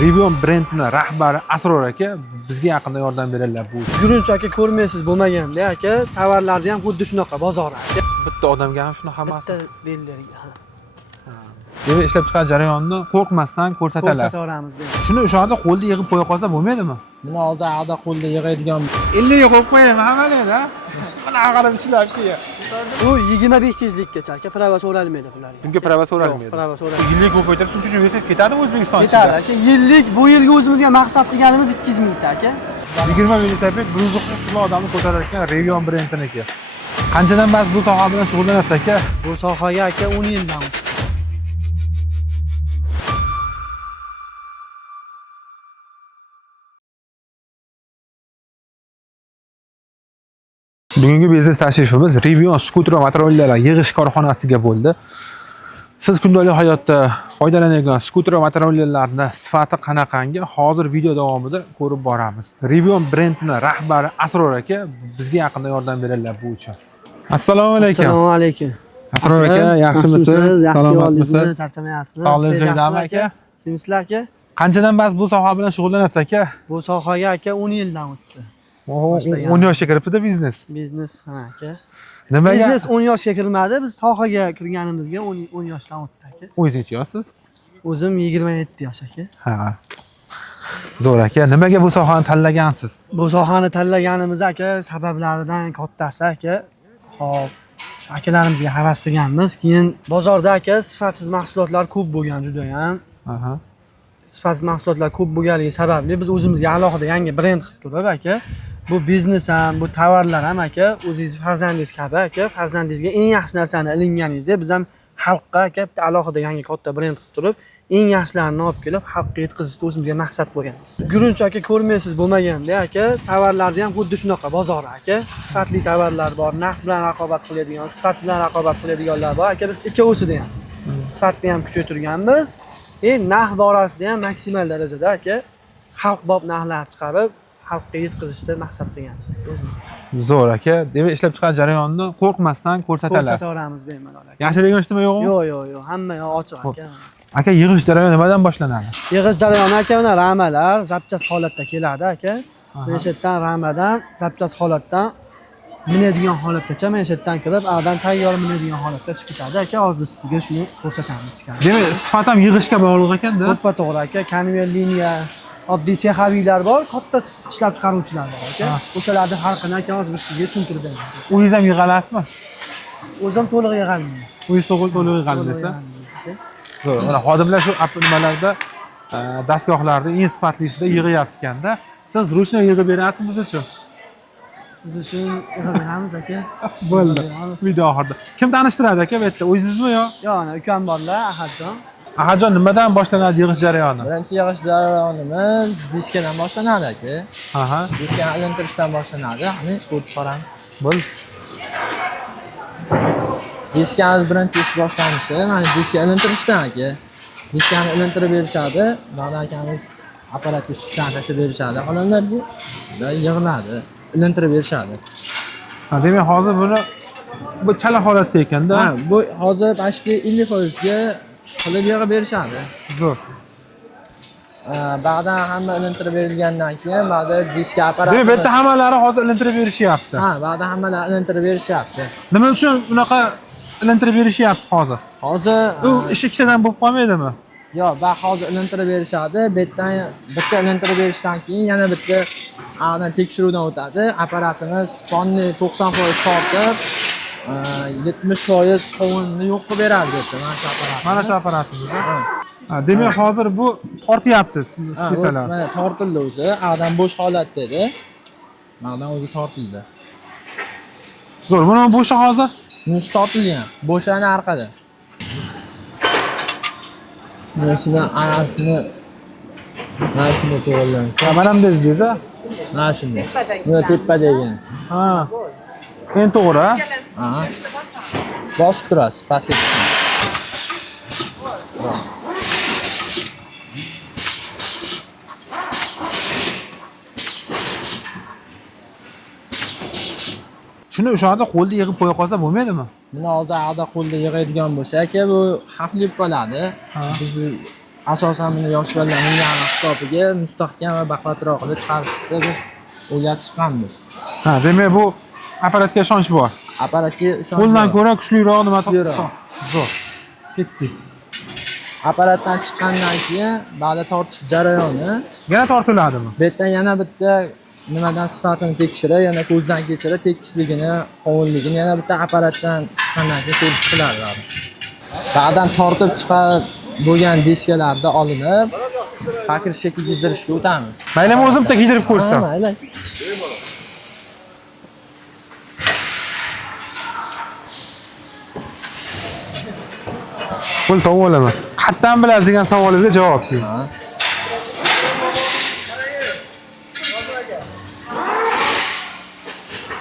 Rivian brendining rahbari Asror aka bizga yaqinda yordam beradilar bu. Gurunch aka ko'rmaysiz bo'lmaganda aka, tovarlarni ham xuddi shunaqa bozor aka. Bitta odamga ham shuni hammasi. Bitta bellarga. Demak, ishlab chiqarish jarayonini qo'rqmasdan ko'rsatadilar. Ko'rsataveramiz deb. Shuni o'shanda qo'lda yig'ib qo'ya qolsa bo'lmaydimi? Buni hozir qo'lda yig'adigan 50 ga qo'yib qo'yaymi hammalarga? Mana qarab ishlarga. U 25 tezlikkacha aka, prava so'ralmaydi bularga. Bunga prava so'ralmaydi. Prava so'ralmaydi. Yillik ko'paytirib shuning uchun versak ketadimi O'zbekiston ichida? Ketadi aka. Yillik bu yilga o'zimizga maqsad qilganimiz 200 mingta aka. 20 velosiped 140 kilo odamni ko'tarayotgan Rivian brendiniki. Qanchadan bas bu soha bilan shug'ullanasiz aka? Bu sohaga aka 10 yildan. Bugungi biznes tashrifimiz Rivian skuter va motorollerlar yig'ish korxonasiga bo'ldi. Siz kundalik hayotda foydalanadigan skuter va motorollerlarning sifati qanaqangi hozir video davomida ko'rib boramiz. Rivian brendining rahbari Asror aka bizga yaqinda yordam beradilar bu uchun. Assalomu alaykum. Assalomu alaykum. Asror aka, yaxshimisiz? Salomatmisiz? Charchamayapsizmi? Sog'ligingiz joyidami aka? Sizlar aka? Qanchadan bas bu soha bilan shug'ullanasiz aka? Bu sohaga aka 10 yildan o'tdi. 10 yoshga kiribdi biznes. Biznes ha aka. Nimaga? Biznes 10 yoshga kirmadi. Biz sohaga kirganimizga 10 yoshdan o'tdi aka. O'zingiz necha yoshsiz? O'zim 27 yosh aka. Ha. Zo'r aka, nimaga bu sohani tanlagansiz? Bu sohani tanlaganimiz aka sabablaridan kattasi aka. Hop, akalarimizga havas qilganmiz. Keyin bozorda aka sifatsiz mahsulotlar ko'p bo'lgan juda ham. Aha. Sifatsiz mahsulotlar ko'p bo'lganligi sababli biz o'zimizga alohida yangi brend qilib turib aka, bu biznes ham, bu tovarlar ham aka, o'zingiz farzandingiz kabi aka, farzandingizga eng yaxshi narsani ilinganingizda biz ham xalqqa aka bitta alohida yangi katta brend qilib turib, eng yaxshilarini olib kelib xalqqa yetkazishni o'zimizga maqsad qo'yganmiz. Gurunch aka ko'rmaysiz bo'lmaganda aka, tovarlarni ham xuddi shunaqa bozor aka. Sifatli tovarlar bor, narx bilan raqobat qiladigan, sifat bilan raqobat qiladiganlar bor aka. Biz ikkovsida ham sifatni ham kuchaytirganmiz. Narx borasida ham maksimal darajada aka xalqbop narxlar chiqarib xalqqa yetkazishni maqsad qilganmiz o'zimiz. Zo'r aka. Demak, ishlab chiqarish jarayonini qo'rqmasdan ko'rsatadilar. Ko'rsataveramiz bemalol aka. Yashiringan ishdimi yo'qmi? Yo'q, hamma ochiq aka. Aka, yig'ish jarayoni nimadan boshlanadi? Yig'ish jarayoni aka mana ramalar zapchas holatda keladi aka. Mana shu yerdan ramadan zapchas holatdan minadigan holatgacha mana shu yerdan kirib, aradan tayyor minadigan holatga chiqib ketadi aka. Hozir biz sizga shuni ko'rsatamiz. Demak, sifat ham yig'ishga bog'liq ekanda. To'ppa to'g'ri aka, konveyer liniya, oddiy sehaviylar bor, katta ishlab chiqaruvchilar bor aka. O'shalarning farqini aka hozir biz sizga tushuntirib beramiz. O'zingiz ham yig'alasizmi? O'zim to'liq yig'alayman. O'zingiz to'liq yig'alaysiz. Zo'r. Mana xodimlar shu nimalarda dastgohlarda eng sifatlisida yig'yapti ekanda. Siz ruchno yig'ib berasizmi biz uchun? Siz uchun yig'ib beramiz aka. Bo'ldi. Video oxirida. Kim tanishtiradi aka bu yerda? O'zingizmi yo? Yo'q, ana ukam borlar, Ahadjon. Ahadjon, nimadan boshlanadi yig'ish jarayoni? birinchi yig'ish jarayonimiz diskadan boshlanadi aka. Aha. Diskani ilintirishdan boshlanadi. Qani ko'rib chiqaramiz. Bo'l. Diskani birinchi ish boshlanishi mana diska ilintirishdan aka. Diskani ilintirib berishadi. Mana akamiz apparatga chiqishdan tashlab berishadi. Qolganlarga va yig'iladi. Ilintirib berishadi. Ha, demak, hozir buni bu chala holatda ekanda. Ha, bu hozir почти 50% ga qilib yig'ib berishadi. Zo'r. Ba'dan hamma ilintirib berilgandan keyin ba'da diska apparati. Demak, bu yerda hammalari hozir ilintirib berishyapti. Ha, ba'da hammalar ilintirib berishyapti. Nima uchun unaqa ilintirib berishyapti hozir? Hozir U ish ikkidan bo'lib qolmaydimi? yo'q, hozir ilintirib berishadi. Bitta ilintirib berishdan keyin yana bitta aniq tekshiruvdan o'tadi. Apparatimiz sonni 90% tortib, 70% qovunni yo'q qilib beradi deb. Mana shu apparatimiz. Ha, demak, hozir bu tortyapti spesialar. Mana tortildi o'zi. A'dan bo'sh holatda edi. Ma'dan o'zi tortildi. Zo'r. Buni bo'shi hozir Bunisi tortilgan. Bo'shani orqada. Bunisidan arasini mana shunday to'g'rilansa. mana bunday deydi-da. Mana shunday. Buni tepadagi. Ha. Endi to'g'ri. Ha. Bosib turasiz, pastga tushing. Shuni o'shanda qo'lda yig'ib qo'ya qolsa bo'lmaydimi? Buni hozir qo'lda yig'adigan bo'lsa aka, bu xavfli bo'lib qoladi. Biz asosan buni yosh bolalarning ya'ni hisobiga mustahkam va baquvvatroq qilib chiqarishni biz o'ylab chiqqanmiz. Ha, demak bu apparatga ishonch bor. Apparatga ishonch Qo'ldan bor. ko'ra kuchliroq nima Kuchliroq. Zo'r. Ketdik. Apparatdan chiqqandan keyin ba'da tortish jarayoni Yana tortiladimi? bu yerdan yana bitta nimadan sifatini tekshirib, yana ko'zdan kechirib, tekisligini, qovunligini yana bitta apparatdan chiqqandan keyin tekshiriladi. Ba'dan tortib chiqarib bo'lgan diskalarni olinib, fakir shekil yezdirishga o'tamiz. Maylimi o'zim bitta kiydirib ko'rsam. Mayli. Pul topib olaman. Qayerdan bilasiz degan savolingizga javob bering. Ha.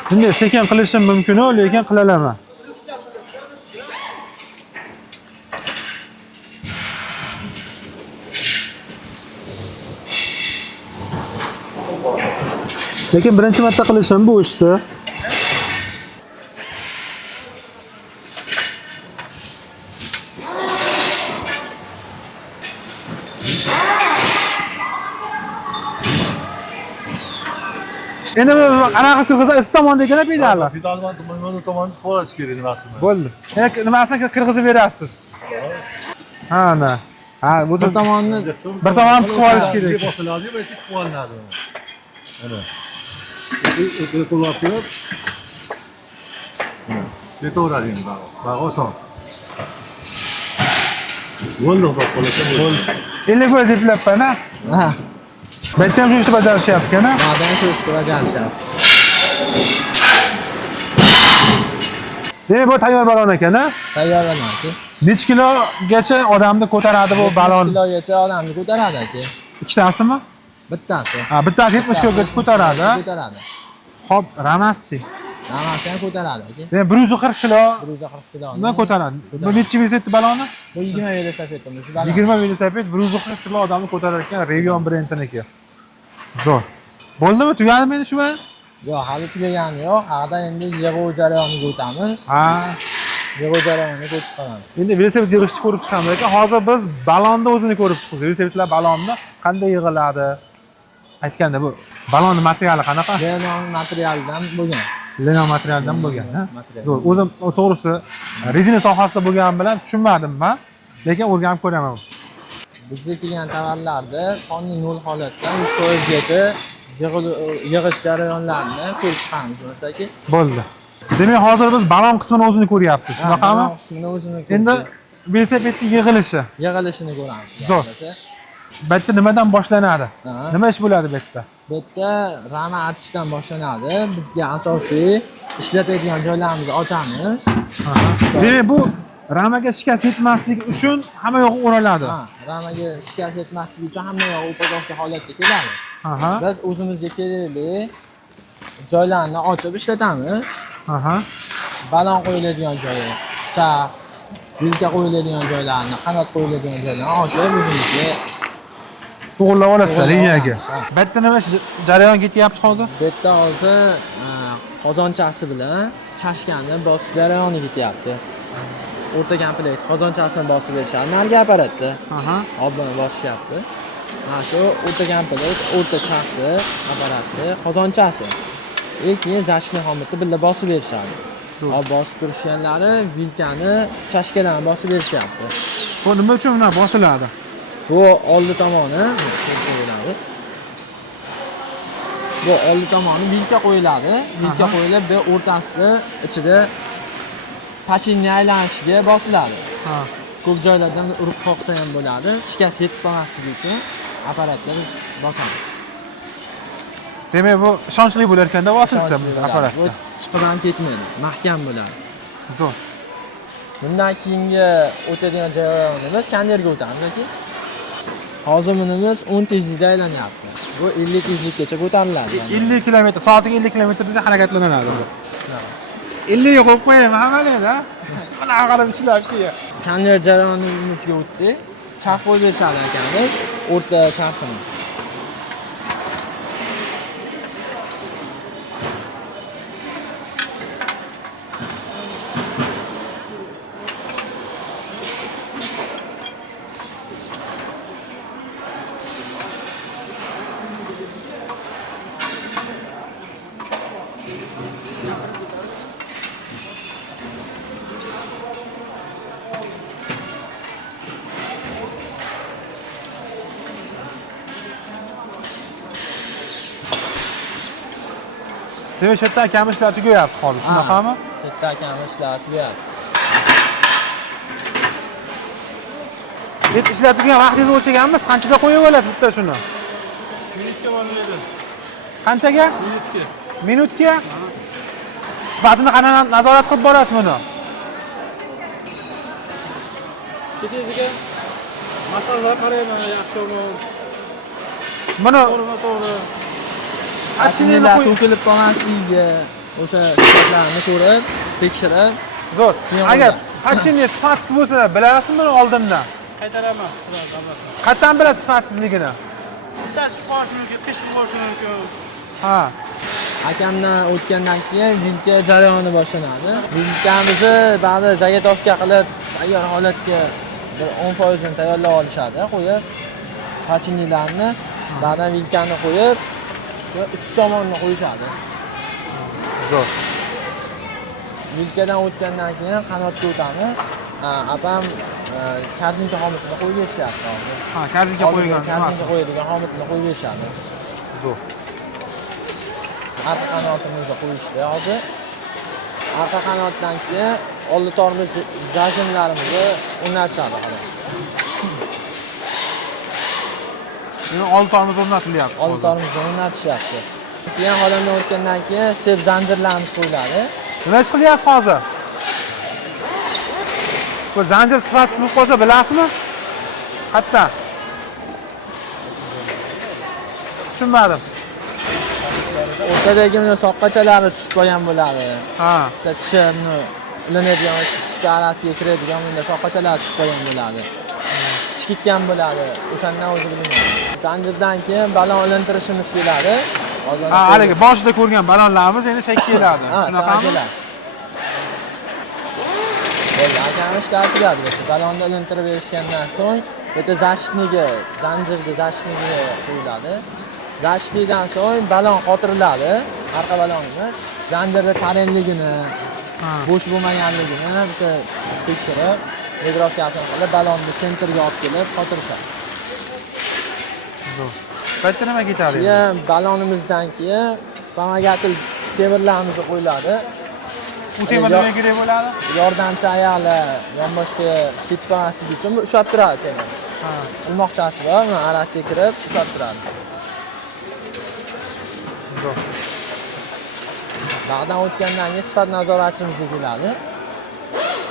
Bunday sekin qilishim mumkin, lekin qila olaman. Lekin birinchi marta qilishim bu ishni. Endi qanaqa qirg'izlar is tomon degan pedallar. Pedalman tomon qo'yish kerak nimasini. Bo'ldi. Nimasini qirg'izib berasiz? Ha, ana. Ha, bu Bir tomonni bir tomonni tiqib olish kerak. Bosiladi va tiqib olinadi. Mana. Qo'llab qo'yib. Ketaveradi endi bari. Bari oson. Bo'ldi, qo'lasa bo'ldi. Endi ko'z deplayapman, ha? ha, Baytam shu ishni bajarishyapti-ku, madan shu ishni bajarishyapti. Demak, bu tayyor balon ekan-a? Tayyorlanadi. Necha kilogacha odamni ko'taradi bu balon? kilogacha odamni ko'taradi aka. Ikkitasimi? Bittasi. Ha, bittasi 70 kilogacha ko'taradi. Ko'taradi. Hop, Ramaschi. Namasi ham ko'taradi aka. Demak, 140 kilo 140 kiloni. nima ko'taradi? Bu necha velosiped baloni? Bu 20 velosipedimiz. 20 velosiped 140 kilo odamni ko'tarar ekan, Rivian brendiniki. Zo'r. Bo'ldimi? Tugadimi endi shu bilan? Yo'q, hali tugagani yo'q. Haqida endi yig'uv jarayoniga o'tamiz. Ha. Yig'uv jarayoniga ko'chib chiqamiz. Endi velosiped yig'ishni ko'rib chiqamiz ekan. Hozir biz balonni o'zini ko'rib chiqamiz. Velosipedlar balonni qanday yig'iladi? Aytganda bu balonni materiali qanaqa? Lenon materialdan bo'lgan. Lenon materialdan bo'lgan, ha? Material. Zo'r. O'zim to'g'risi rezina sohasida bo'lgani bilan tushunmadim men, lekin o'rganib ko'raman. Bizga kelgan tovarlarni qonuniy nol holatdan 100% gacha yig'ish jarayonlarini ko'rib chiqamiz masalan. Bo'ldi. Demak, hozir biz balon qismini o'zini ko'ryapmiz. Shunaqami? Qismini o'zini Endi velosipedning yig'ilishi. yig'ilishini ko'ramiz. Zo'r. Bu yerda nimadan boshlanadi? Ha. Nima ish bo'ladi bu yerda? Bu yerda rama artishdan boshlanadi. Bizga asosiy ishlatadigan joylarimizni ochamiz. Demak, bu ramaga shikast yetmasligi uchun hamma yog'i o'raladi. Ha, ramaga shikast yetmasligi uchun hamma yog'i upakovka holatga keladi. Aha. Biz o'zimizga kerakli joylarni ochib ishlatamiz. Aha. Balon qo'yiladigan joyi, shaft, yelka qo'yiladigan joylarni, qanot qo'yiladigan joylarni ochib o'zimizga To'g'rilab olasizlar liniyaga. Ha. Bu yerda nima jarayon ketyapti hozir? Bu yerda hozir qozonchasi bilan chashkani bosish jarayoni ketyapti. O'rta komplekt qozonchasini bosib berishadi. Narigi apparatda. Aha. Oldin bosishyapti. Mana shu o'rta komplekt, o'rta chasi, apparatni qozonchasi. Keyin zashni holatda birga bosib berishadi. Hop bosib turishganlari vilkani chashkadan bosib berishyapti. Bu nima uchun buni bosiladi? Bu oldi tomoni qo'yiladi. Bu oldi tomoni vilka qo'yiladi. Vilka qo'yilib, bu o'rtasida ichida pachinni aylanishiga bosiladi. Ha. Ko'p joylardan urib qoqsa ham bo'ladi. Shikast yetib qolmasligi uchun apparatni biz bosamiz. Demak, bu ishonchli bo'lar ekanda bosilsa bu Bu apparatda. chiqib ketmaydi, mahkam bo'ladi. Zo'r. Bundan keyingi o'tadigan jarayonimiz konverga o'tamiz yoki. Hozir bunimiz 10 tezlikda aylanyapti. Bu 50 tezlikgacha ko'tariladi. 50 km, soatiga 50 km harakatlanadi. 50 ga qo'yib qo'yaymi hammangizda? Qanaqa qilib ishlayapti? Konver jarayonimizga o'tdik. Charx qo'yib berishadi ekanmiz, o'rta charxini. Demak, shu yerdan kam ishlar tugayapti hozir, shunaqami? Bitta kam ishlar tugayapti. Deb ishlab turgan vaqtingizni o'lchaganmiz, qanchaga qo'yib olasiz bitta shuni? Minutga olinadi. Qanchaga? Minutga. Minutga? Sifatini qanaqa nazorat qilib borasiz buni? Kechaga masalalar qarayman, yaxshi yomon. Buni To'g'ri. Achinlar to'kilib qolmasligiga o'sha sifatlarni ko'rib, tekshirib, zo'r. Keyin Agar qo'yadi. pachini sifatsiz bo'lsa, bilasizmi buni oldindan? Qaytaraman. Qatdan bilasiz sifatsizligini? Bitta chiqish mumkin, qish bo'lishi mumkin. Ha. Hakamdan o'tgandan keyin vilka jarayoni boshlanadi. Vilkamizni ba'zi zagotovka qilib, tayyor holatga bir 10% ni tayyorlab olishadi, qo'yib pachinilarni, ba'zan vilkani qo'yib, ust tomonni qo'yishadi. Zo'r. Vilkadan o'tgandan keyin qanotga o'tamiz. Apam karzinka xomitini qo'yib berishyapti hozir. Ha, karzinka qo'ygan. Karzinka qo'yadigan xomitini qo'yib berishadi. Zo'r. Arqa qanotimizni qo'yishdi hozir. Arqa qanotdan keyin oldi tormoz zajimlarimizni o'rnatishadi hozir. Yana old tormoz o'rnatilyapti. Oldi tormozni o'rnatishyapti. Keyin xolamdan o'tgandan keyin sep zanjirlarimiz qo'yiladi. Nima ish qilyapsiz hozir? Bu zanjir sifatsiz bo'lib qolsa bilasizmi? Qayerdan? Tushunmadim. O'rtadagi mana soqqachalari tushib qolgan bo'ladi. Ha. Bitta tishimni ilinadigan tushda arasiga kiradigan bunda soqqachalar tushib qolgan bo'ladi. Tish ketgan bo'ladi. O'shandan o'zi bilinadi. Zanjirdan keyin balon ilintirishimiz keladi. Hozir Ha, haligi boshida ko'rgan balonlarimiz endi shaklga keladi. Shunaqami? Akamiz ishlar tugadi. Balonni ilintirib berishgandan so'ng bu yerda zashitniga, zanjirga zashitniga qo'yiladi. Zashitlikdan so'ng balon qotiriladi. Arqa balonimiz zanjirda taranligini, bo'sh bo'lmaganligini bitta tekshirib, regrovkasini qilib balonni sentrga olib kelib qotirishadi. Qayerda nima ketadi? Keyin balonimizdan keyin pamagatil temirlarimiz qo'yiladi. U temir nima kerak bo'ladi? Yordamchi ayollar yonboshga ketmasligi uchun ushlab turadi temir. Ha. Ilmoqchasi bor, uni arasiga kirib ushlab turadi. Zo'r. Ba'dan o'tgandan keyin sifat nazoratchimiz keladi.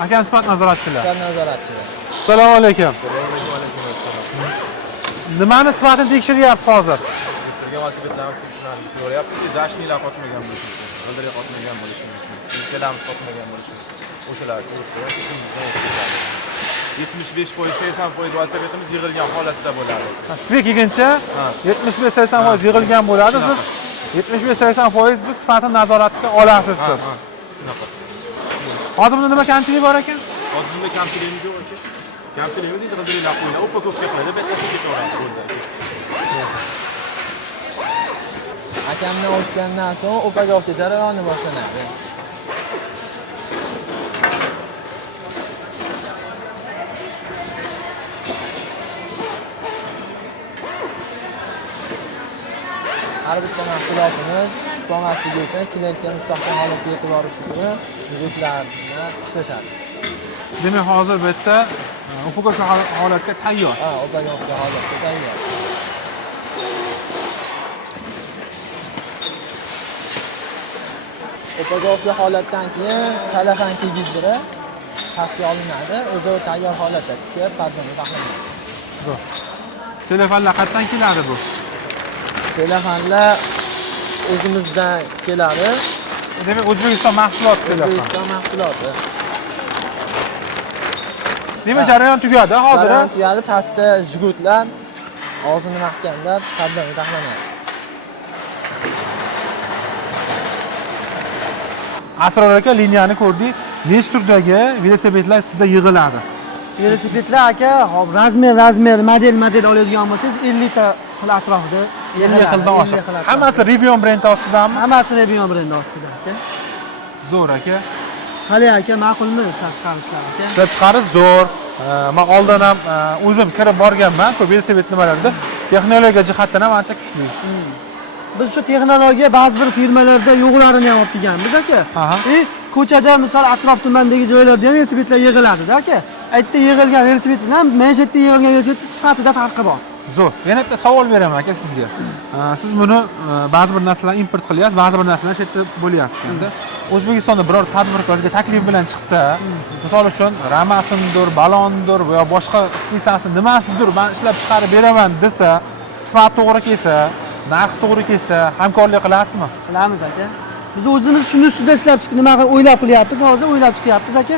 Akam sifat nazoratchilar. Sifat nazoratchi. Assalomu alaykum. Nimani sifatini tekshiryapsiz hozir? Turgan velosipedlarimiz tekshiryapti. Zashnilar qotmagan bo'lishi mumkin. G'ildirak qotmagan bo'lishi mumkin. Yelkalarimiz qotmagan bo'lishi mumkin. O'shalar ko'rib turib, 75%, 80% velosipedimiz yig'ilgan holatda bo'ladi. Sizga kelguncha 75-80% yig'ilgan bo'ladi. Siz 75-80% bu sifatini nazoratga olasiz siz. Shunaqa. Hozir bunda nima kamchiligi bor ekan? Hozir bunda kamchiligimiz yo'q aka. Kamchiligimiz endi g'ildiraklar qo'yiladi. Upakovka qiladi, bittasi ketaveradi bo'ldi. Akamdan o'tgandan so'ng upakovka jarayoni boshlanadi. Har bitta mahsulotimiz qolmasligi uchun klientga mustahkam holatga yetib borish uchun hududlarni ishlashadi. Demak, hozir bu yerda upakovka holatga tayyor. Ha, upakovka holatga tayyor. Upakovka holatdan keyin salafan kiygizdirib pastga olinadi. O'zi tayyor holatda tikib, pazdonni taxlanadi. Zo'r. Telefonlar qayerdan keladi bu? Telefonlar o'zimizdan keladi. Demak, O'zbekiston mahsuloti telefon. O'zbekiston mahsuloti. Demak, jarayon tugadi hozir. Jarayon tugadi, pastda jigutlar, og'zini mahkamlab, pazdonni taxlanadi. Asror aka liniyani ko'rdik. Nechta turdagi velosipedlar sizda yig'iladi? Velosipedlar aka, hop razmer, model oladigan bo'lsangiz 50 ta xil atrofida 50 xildan oshiq. Hammasi Rivion brendi ostidami? Hammasi Rivion brendi ostida aka. Zo'r aka. Qani aka, ma'qulmi ishlab chiqarishlar aka? Ishlab chiqarish zo'r. Men oldin ham o'zim kirib borganman ko'p velosiped nimalarda. Texnologiya jihatdan ham ancha kuchli. biz shu texnologiya ba'zi bir firmalarda yo'qlarini ham olib kelganmiz aka. Aha. Ko'chada misol atrof tumandagi joylarda ham velosipedlar yig'iladi-da aka. Aytda yig'ilgan velosiped bilan mana shu yerda yig'ilgan velosipedning sifatida farqi bor. Zo'r. Yana bitta savol beraman aka sizga. Siz buni ba'zi bir narsalarni import qilyapsiz, ba'zi bir narsalar chetda bo'lyapti. Endi O'zbekistonda biror tadbirkorga taklif bilan chiqsa, misol uchun Ramasindir, Balondir va boshqa lisasi nimasidir men ishlab chiqarib beraman desa, sifat to'g'ri kelsa, narx to'g'ri kelsa, hamkorlik qilasizmi? Qilamiz aka. Biz o'zimiz shuni ustida ishlab chiqib nima o'ylab qilyapmiz, hozir o'ylab chiqyapmiz aka.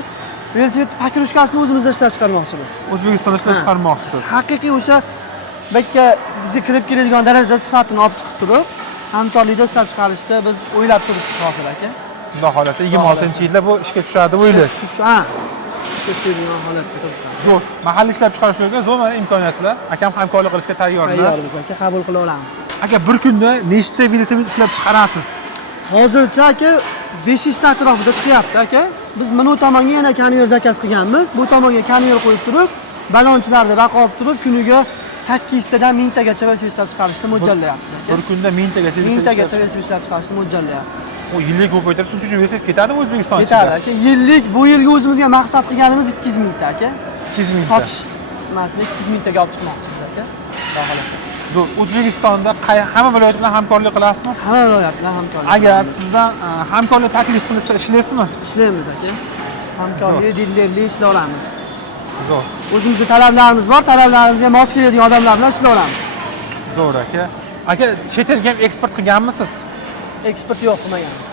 Velosiped pakrushkasini o'zimizda ishlab chiqarmoqchimiz. O'zbekistonda ishlab chiqarmoqchisiz. Haqiqiy o'sha bakka bizga kirib keladigan darajada sifatini olib chiqib turib, hamkorlikda ishlab chiqarishda biz o'ylab turibmiz hozir aka. Xudo xolasa 26-yilda bu ishga tushadi deb o'ylaysiz. Ha. Ishga tushadigan holatda turibdi. Zo'r. Mahalliy ishlab chiqarishlarga zo'r mana imkoniyatlar. Akam hamkorlik qilishga tayyormi? Tayyormiz aka, qabul qila olamiz. Aka bir kunda nechta velosiped ishlab chiqarasiz? Hozircha aka 500 ta atrofida chiqyapti aka. Biz mana bu tomonga yana konveyor zakaz qilganmiz. Bu tomonga konveyor qo'yib turib, balonchilarni baqib turib, kuniga 8 tadan 1000 tagacha velosiped ishlab chiqarishni mo'ljallayapmiz aka. Bir kunda 1000 tagacha 1000 tagacha velosiped ishlab chiqarishni mo'ljallayapmiz. U yillik ko'paytirib shuning uchun velosiped ketadimi O'zbekiston ichida? Ketadi aka. Yillik bu yilga o'zimizga maqsad qilganimiz 200 ming ta aka. 200 ming ta. Sotish emasni 200 ming taga olib chiqmoqchimiz aka. Xudo xolasa. Zo'r. O'zbekistonda hamma viloyat bilan hamkorlik qilasizmi? Hamma viloyat bilan hamkorlik. Agar sizdan hamkorlik taklif qilinsa ishlaysizmi? Ishlaymiz aka. Hamkorlik, dilerlik ishlay olamiz. Zo'r. O'zimizning talablarimiz bor, talablarimizga mos keladigan odamlar bilan ishlay olamiz. Zo'r aka. Aka chet elga ham eksport qilganmisiz? Eksport yo'q qilmaganmiz.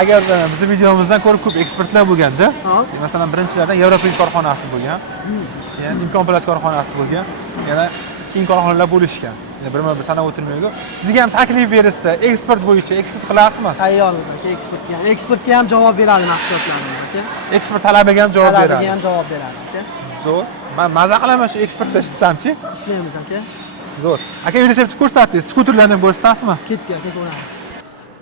Agar bizning videomizdan ko'rib ko'p ekspertlar bo'lganda, Ha? masalan birinchilardan Yevropa korxonasi bo'lgan, yana Imkon Plat korxonasi bo'lgan, yana keyingi korxonalar bo'lishgan. Yana birma-bir sanab o'tirmaydi. Sizga ham taklif berilsa, eksport bo'yicha eksport qilasizmi? Tayyormiz aka, eksportga ham. Eksportga ham javob beradi mahsulotlarimiz aka. Eksport talabiga ham javob Talabiga beradi. ham javob beradi aka. Zo'r. Men maza qilaman shu eksportda ishlamchi. Ishlaymiz aka. Zo'r. Aka velosipedni ko'rsatingiz, skuterlarni ham ko'rsatasizmi? Ketdi aka, ko'ramiz.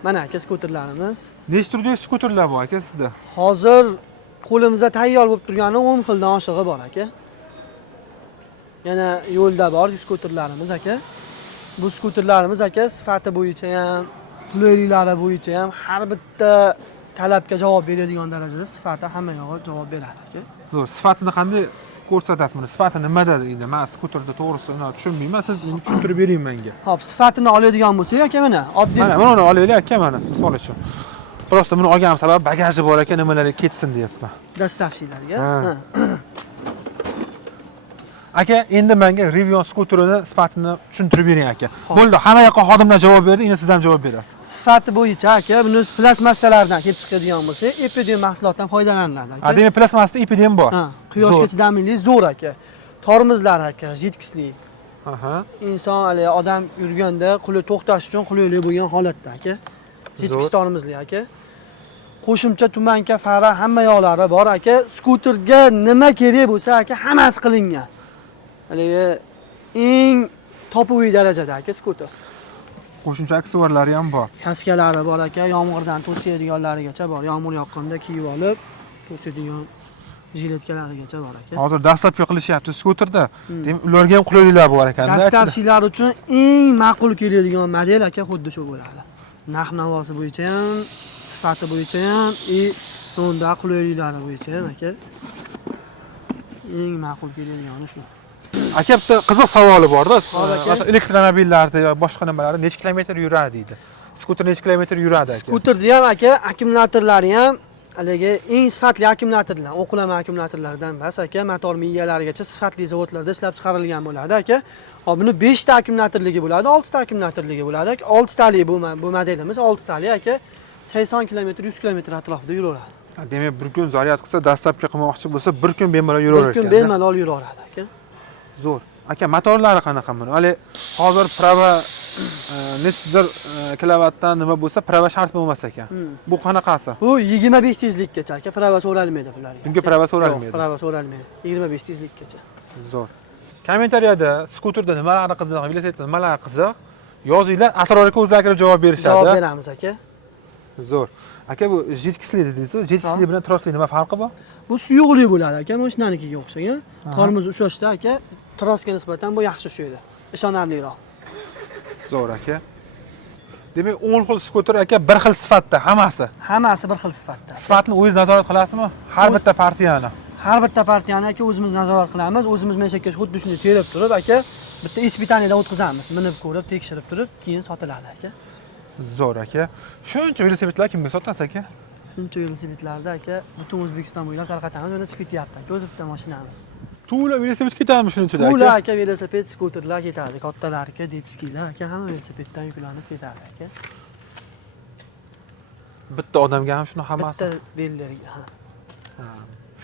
Mana aka skuterlarimiz. Nechta turdagi skuterlar bor aka sizda? Hozir qo'limizda tayyor bo'lib turgani 10 xildan oshig'i bor aka. Yana yo'lda bor skuterlarimiz aka. Bu skuterlarimiz aka sifati bo'yicha ham, qulayliklari bo'yicha ham har bitta talabga javob beradigan darajada sifati hamma yo'g'i javob beradi aka. Zo'r. Sifatini qanday ko'rsatasiz buni? Sifati nimada endi? Men skuterda to'g'risini tushunmayman. Siz tushuntirib bering menga. Hop, sifatini oladigan bo'lsak aka mana oddiy Mana buni olaylik aka mana misol uchun. Prosta buni olganim sabab bagaji bor aka, nimalarga ketsin deyapman. dastavchilarga. Ha. Aka, endi menga Rivian skuterini sifatini tushuntirib bering aka. Bo'ldi, hamma yoqqa xodimlar javob berdi, endi siz ham javob berasiz. Sifati bo'yicha aka, buni plastmassalardan kelib chiqadigan bo'lsa, EPDM mahsulotdan foydalaniladi aka. Demak, plastmasda EPDM bor. Ha, quyoshga chidamliligi zo'r aka. Tormozlar aka, jitkisli. Aha. Inson hali odam yurganda quli to'xtash uchun qulaylik bo'lgan holatda aka. Jitkis tormozli aka. Qo'shimcha tumanka fara hamma yo'llari bor aka. Skuterga nima kerak bo'lsa aka, hammasi qilingan. Haligi eng topoviy darajada aka skuter. Qo'shimcha aksessuarlari ham bor. Kaskalari bor aka, yomg'irdan to'siydiganlarigacha bor. Yomg'ir yoqqanda kiyib olib, to'siydigan jiletkalarigacha bor aka. Hozir dastlabki qilishyapti skuterda. Demak, ularga ham qulayliklar bor ekanda. Dastavchilar uchun eng ma'qul keladigan model aka xuddi shu bo'ladi. Narx-navosi bo'yicha ham, sifati bo'yicha ham, sonda qulayliklari bo'yicha ham aka. Eng ma'qul keladigani shu. Aka, bitta qiziq savoli bor-da. Bor aka. Masalan, elektromobillarda yoki boshqa nimalarda necha kilometr yuradi deydi. Skuter necha kilometr yuradi aka? Skuterda ham aka, akkumulyatorlari ham haligi eng sifatli akkumulyatorlar, o'qilama akkumulyatorlardan emas aka, motor miyalarigacha sifatli zavodlarda ishlab chiqarilgan bo'ladi aka. Hop, buni 5 ta akkumulyatorligi bo'ladi, 6 ta akkumulyatorligi bo'ladi aka. 6 talik bu modelimiz 6 talik aka. 80 km, 100 km atrofida yuraveradi. Demak, bir kun zaryad qilsa, dastlabki qilmoqchi bo'lsa, bir kun bemalol yuraveradi. Bir kun bemalol yuraveradi aka. Zo'r. Aka, motorlari qanaqa buni? Hali hozir prava nechidir kilovatdan nima bo'lsa, prava shart bo'lmas ekan. Bu qanaqasi? Bu 25 tezlikgacha aka, prava so'ralmaydi bularga. Bunga prava so'ralmaydi. Prava so'ralmaydi. 25 tezlikgacha. Zo'r. Kommentariyada skuterda nimalar qiziq, velosipedda nimalar qiziq yozinglar, asrorga o'zlari kirib javob berishadi. Javob beramiz aka. Zo'r. Aka, bu jitkisli dedingiz-ku, jitkisli bilan trosli nima farqi bor? Bu suyuqli bo'ladi aka, mashinanikiga o'xshagan. Tormoz ushlashda aka, trosga nisbatan bu yaxshi ushlaydi. Ishonarliroq. Zo'r aka. Demak, 10 xil skuter aka bir xil sifatda hammasi. Hammasi bir xil sifatda. Sifatni o'zingiz nazorat qilasizmi? Har bitta partiyani. Har bitta partiyani aka o'zimiz nazorat qilamiz. O'zimiz meshakka xuddi shunday terib turib aka, bitta ispitaniyadan o'tkazamiz. Minib ko'rib, tekshirib turib, keyin sotiladi aka. Zo'r aka. Shuncha velosipedlar kimga sotasiz aka? Shuncha velosipedlarda aka, butun O'zbekiston bo'ylab tarqatamiz. Mana chiqib ketyapti aka, o'zi bitta mashinamiz. To'la velosiped ketadimi shunchada Ular aka? aka velosiped, skuterlar ketadi. Kattalarga, detskilar aka hamma velosipeddan yuklanib ketadi aka. Bitta odamga ham shuni hammasi. Bitta dellarga.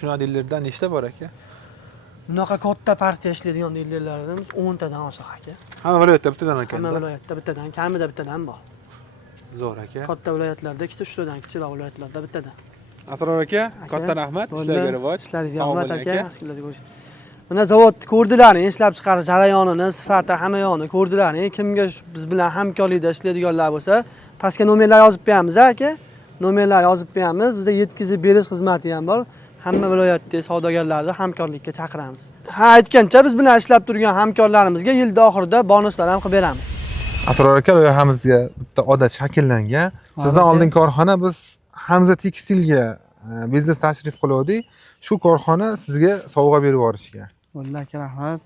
Shuna dillardan nechta bor aka? Bunaqa katta partiya ishlaydigan dellarlarimiz 10 tadan oshiq aka. Hamma viloyatda bittadan ekan. Hamma viloyatda bittadan, kamida bittadan bor. Zo'r aka. Katta viloyatlarda ikkita, uchtadan, kichikroq viloyatlarda bittadan. Asror aka, katta rahmat. Ishlarga rivoj. Ishlaringizga omad aka. Mana zavod ko'rdilaring, ishlab chiqarish jarayonini, sifati, hamma yo'qni ko'rdilaring. Kimga biz bilan hamkorlikda ishlaydiganlar bo'lsa, pastga nomerlar yozib qo'yamiz aka. Nomerlar yozib qo'yamiz. Bizda yetkazib berish xizmati ham bor. Hamma viloyatdagi savdogarlarni hamkorlikka chaqiramiz. Ha, aytgancha biz bilan ishlab turgan hamkorlarimizga yil oxirida bonuslar ham qilib beramiz. Asror aka, loyihamizga bitta odat shakllangan. Sizdan oldin korxona biz Hamza Tekstilga biznes tashrif qildik. Shu korxona sizga sovg'a berib yuborishgan. Wallahi aka rahmat.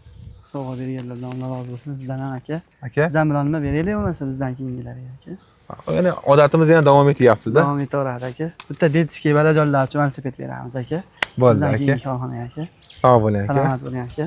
Sovg'a berganlardan Alloh rozi bo'lsin sizdan ham aka. Aka, Bizdan bilan nima beraylik bo'lmasa bizdan keyingilarga aka. yana odatimiz yana davom etyapti-da. Davom etaveradi aka. Bitta detskiy balajonlar uchun velosiped beramiz aka. Bo'ldi Bizdan aka. keyingi korxonaga aka. Sog' bo'ling aka. Salomat bo'ling aka.